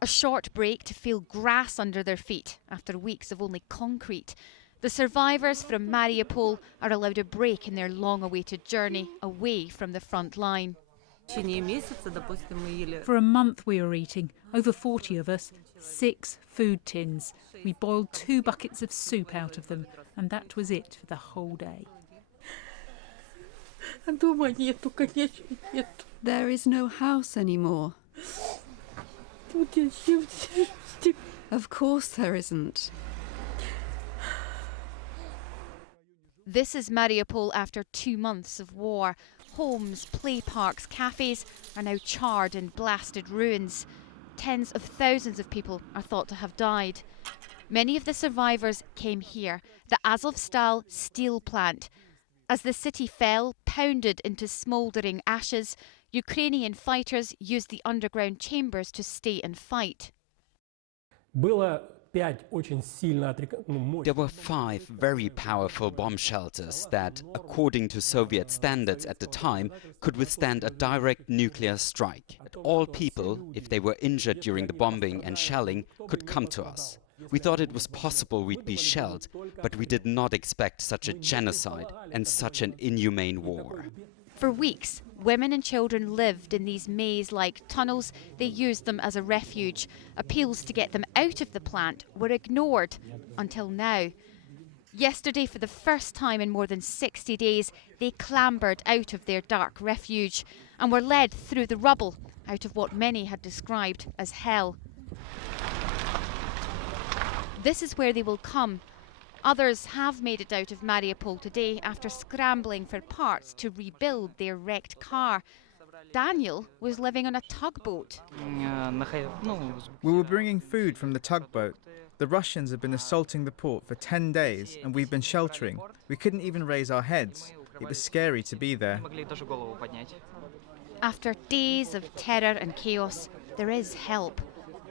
A short break to feel grass under their feet after weeks of only concrete. The survivors from Mariupol are allowed a break in their long-awaited journey away from the front line. For a month we were eating, over 40 of us, 6 food tins. We boiled 2 buckets of soup out of them, and that was it for the whole day. There is no house anymore. Of course there isn't. This is Mariupol after 2 months of war. Homes, play parks, cafes are now charred in blasted ruins. Tens of thousands of people are thought to have died. Many of the survivors came here, the Azovstal steel plant. As the city fell, pounded into smouldering ashes, Ukrainian fighters used the underground chambers to stay and fight. There were 5 very powerful bomb shelters that, according to Soviet standards at the time, could withstand a direct nuclear strike. All people, if they were injured during the bombing and shelling, could come to us. We thought it was possible we'd be shelled, but we did not expect such a genocide and such an inhumane war. For weeks, women and children lived in these maze-like tunnels. They used them as a refuge. Appeals to get them out of the plant were ignored until now. Yesterday, for the first time in more than 60 days, they clambered out of their dark refuge and were led through the rubble out of what many had described as hell. This is where they will come. Others have made it out of Mariupol today after scrambling for parts to rebuild their wrecked car. Daniel was living on a tugboat. We were bringing food from the tugboat. The Russians have been assaulting the port for 10 days and we've been sheltering. We couldn't even raise our heads. It was scary to be there. After days of terror and chaos, there is help.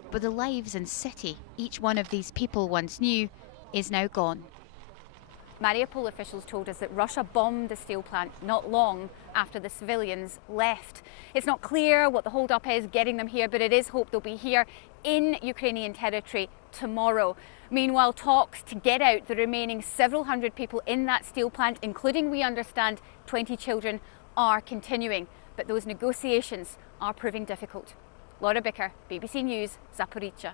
But the lives and city each one of these people once knew is now gone. Mariupol officials told us that Russia bombed the steel plant not long after the civilians left. It's not clear what the hold-up is getting them here, but it is hoped they'll be here in Ukrainian territory tomorrow. Meanwhile, talks to get out the remaining several hundred people in that steel plant, including, we understand, 20 children, are continuing. But those negotiations are proving difficult. Laura Bicker, BBC News, Zaporizhzhia.